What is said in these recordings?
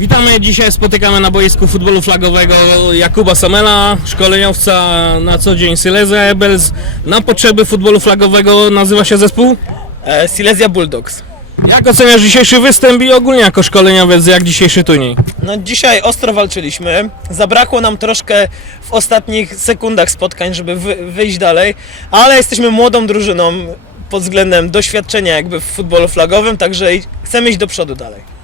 Witamy, dzisiaj spotykamy na boisku futbolu flagowego Jakuba Samela, szkoleniowca na co dzień Silesia Ebels. Na potrzeby futbolu flagowego nazywa się zespół? E, Silesia Bulldogs. Jak oceniasz dzisiejszy występ i ogólnie jako szkoleniowiec, jak dzisiejszy turniej? No dzisiaj ostro walczyliśmy. Zabrakło nam troszkę w ostatnich sekundach spotkań, żeby wy, wyjść dalej, ale jesteśmy młodą drużyną pod względem doświadczenia jakby w futbolu flagowym, także chcemy iść do przodu dalej.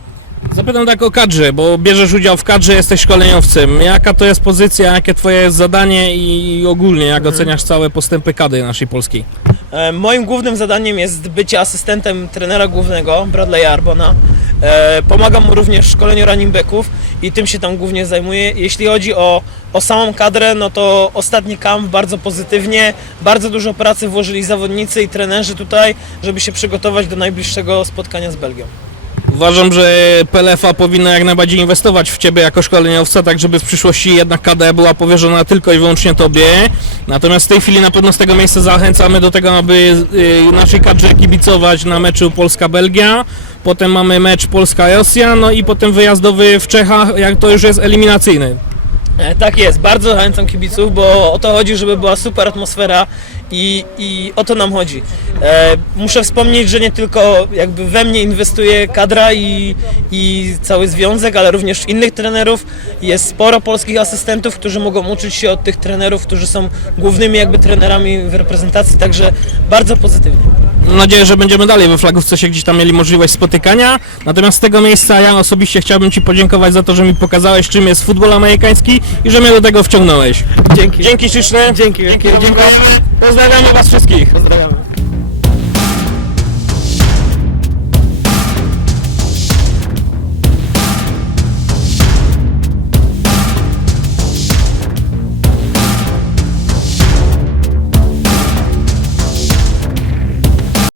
Zapytam tak o kadrze, bo bierzesz udział w kadrze, jesteś szkoleniowcem. Jaka to jest pozycja, jakie twoje jest zadanie i ogólnie jak oceniasz całe postępy kadry naszej polskiej? E, Moim głównym zadaniem jest bycie asystentem trenera głównego, Bradley Arbona. E, Pomagam mu również w szkoleniu running backów i tym się tam głównie zajmuję. Jeśli chodzi o, o samą kadrę, no to ostatni camp bardzo pozytywnie, bardzo dużo pracy włożyli zawodnicy i trenerzy tutaj, żeby się przygotować do najbliższego spotkania z Belgią. Uważam, że PLFA powinna jak najbardziej inwestować w Ciebie jako szkoleniowca, tak żeby w przyszłości jednak kadra była powierzona tylko i wyłącznie Tobie. Natomiast w tej chwili na pewno z tego miejsca zachęcamy do tego, aby y, naszej kadrze kibicować na meczu Polska-Belgia. Potem mamy mecz Polska-Rosja, no i potem wyjazdowy w Czechach, jak to już jest eliminacyjny. E, Tak jest, bardzo zachęcam kibiców, bo o to chodzi, żeby była super atmosfera i, i o to nam chodzi. E, muszę wspomnieć, że nie tylko jakby we mnie inwestuje kadra i, i cały związek, ale również innych trenerów. Jest sporo polskich asystentów, którzy mogą uczyć się od tych trenerów, którzy są głównymi jakby trenerami w reprezentacji, także bardzo pozytywnie. Mam nadzieję, że będziemy dalej we flagówce się gdzieś tam mieli możliwość spotykania. Natomiast z tego miejsca ja osobiście chciałbym Ci podziękować za to, że mi pokazałeś czym jest futbol amerykański i że mnie do tego wciągnąłeś. Dzięki. Dzięki śliczne. Dzięki. Dzięki. Dziękujemy. Pozdrawiamy Was wszystkich. Pozdrawiam.